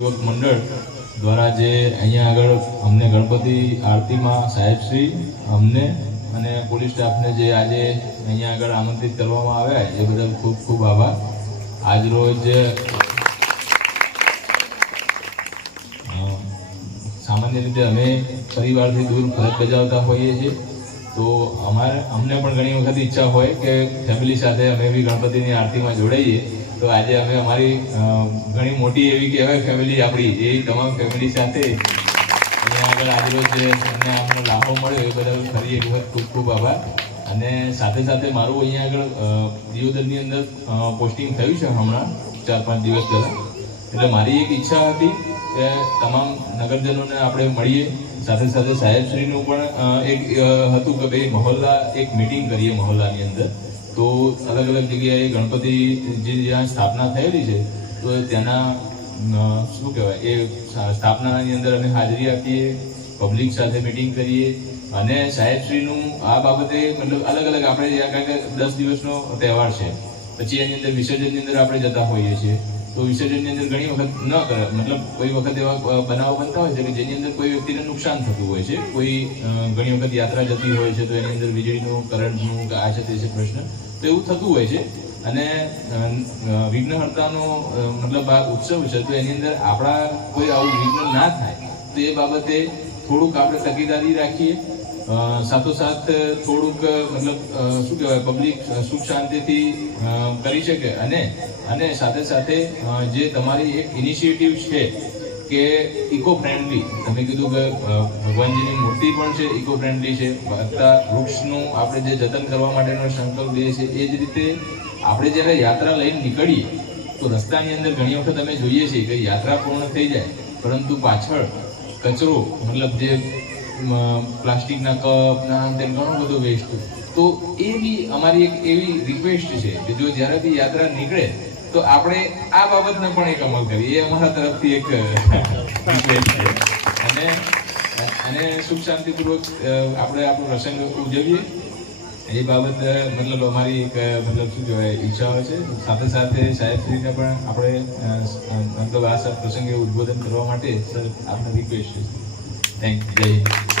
યુવક મંડળ દ્વારા જે અહીંયા આગળ અમને ગણપતિ આરતીમાં સાહેબશ્રી અમને અને પોલીસ સ્ટાફને જે આજે અહીંયા આગળ આમંત્રિત કરવામાં આવ્યા એ બદલ ખૂબ ખૂબ આભાર. આજ રોજ સામાન્ય રીતે અમે પરિવારથી દૂર ફરજ બજાવતા હોઈએ છીએ. તો અમારે, અમને પણ ઘણી વખત ઈચ્છા હોય કે ફેમિલી સાથે અમે બી ગણપતિની આરતીમાં જોડાઈએ. તો આજે અમે અમારી ઘણી મોટી એવી કહેવાય ફેમિલી આપણી એ તમામ ફેમિલી સાથે અહીંયા આગળ આજરોજ અમને આમનો લાભો મળ્યો, એ બદલ ફરી એક વખત ખૂબ ખૂબ આભાર. અને સાથે સાથે મારું અહીંયા આગળ દિયોદરની અંદર પોસ્ટિંગ થયું છે હમણાં, ચાર પાંચ દિવસ પહેલાં. એટલે મારી એક ઈચ્છા હતી કે તમામ નગરજનોને આપણે મળીએ. સાથે સાથે સાહેબશ્રીનું પણ એક હતું કે ભાઈ મહોલ્લા એક મિટિંગ કરીએ મહોલ્લાની અંદર. તો અલગ અલગ જગ્યાએ ગણપતિ જે જ્યાં સ્થાપના થયેલી છે, તો ત્યાંના શું કહેવાય, એ સ્થાપનાની અંદર અમે હાજરી આપીએ પબ્લિક સાથે મિટિંગ કરીએ. અને સાહેબશ્રીનું આ બાબતે મતલબ અલગ અલગ આપણે દસ દિવસનો તહેવાર છે, પછી એની અંદર વિસર્જનની અંદર આપણે જતા હોઈએ છીએ. તો વિસર્જનની અંદર ઘણી વખત ન કરે મતલબ કોઈ વખત એવા બનાવો બનતા હોય છે કે જેની અંદર કોઈ વ્યક્તિને નુકસાન થતું હોય છે. કોઈ ઘણી વખત યાત્રા જતી હોય છે તો એની અંદર વીજળીનું, કરંટનું આ છે તે છે પ્રશ્ન. તો એવું થતું હોય છે. અને વિઘ્નહર્તાનો મતલબ આ ઉત્સવ છે તો એની અંદર આપણા કોઈ આવું વિઘ્ન ના થાય. તો એ બાબતે થોડુંક આપણે તકેદારી રાખીએ. સાથોસાથ થોડુંક મતલબ શું કહેવાય પબ્લિક સુખ શાંતિથી કરી શકે અને અને સાથે સાથે જે તમારી એક ઇનિશિયેટિવ છે કે ઇકો ફ્રેન્ડલી તમે કીધું કે ભગવાનજીની મૂર્તિ પણ છે ઇકો ફ્રેન્ડલી છે, બધા વૃક્ષનું આપણે જે જતન કરવા માટેનો સંકલ્પ લઈએ છીએ, એ જ રીતે આપણે જ્યારે યાત્રા લઈને નીકળીએ, તો રસ્તાની અંદર ઘણી વખત અમે જોઈએ છીએ કે યાત્રા પૂર્ણ થઈ જાય, પરંતુ પાછળ કચરો, મતલબ જે પ્લાસ્ટિકના કપના તેમ ઘણું બધું વેસ્ટ તો એ બી અમારી એક એવી રિક્વેસ્ટ છે કે જો જ્યારે બી યાત્રા નીકળે, તો આપણે આ બાબતને પણ એક અમલ કરીએ. એ અમારા તરફથી એક રિક્વેસ્ટ છે. અને અને સુખ શાંતિપૂર્વક આપણે આપણો પ્રસંગ ઉજવીએ. એ બાબત મતલબ અમારી એક, મતલબ શું કહેવાય, ઈચ્છાઓ છે. સાથે સાથે સાહેબશ્રીને પણ આપણે મતલબ આ પ્રસંગે ઉદ્બોધન કરવા માટે સર, આપને રિક્વેસ્ટ છે. Thank you.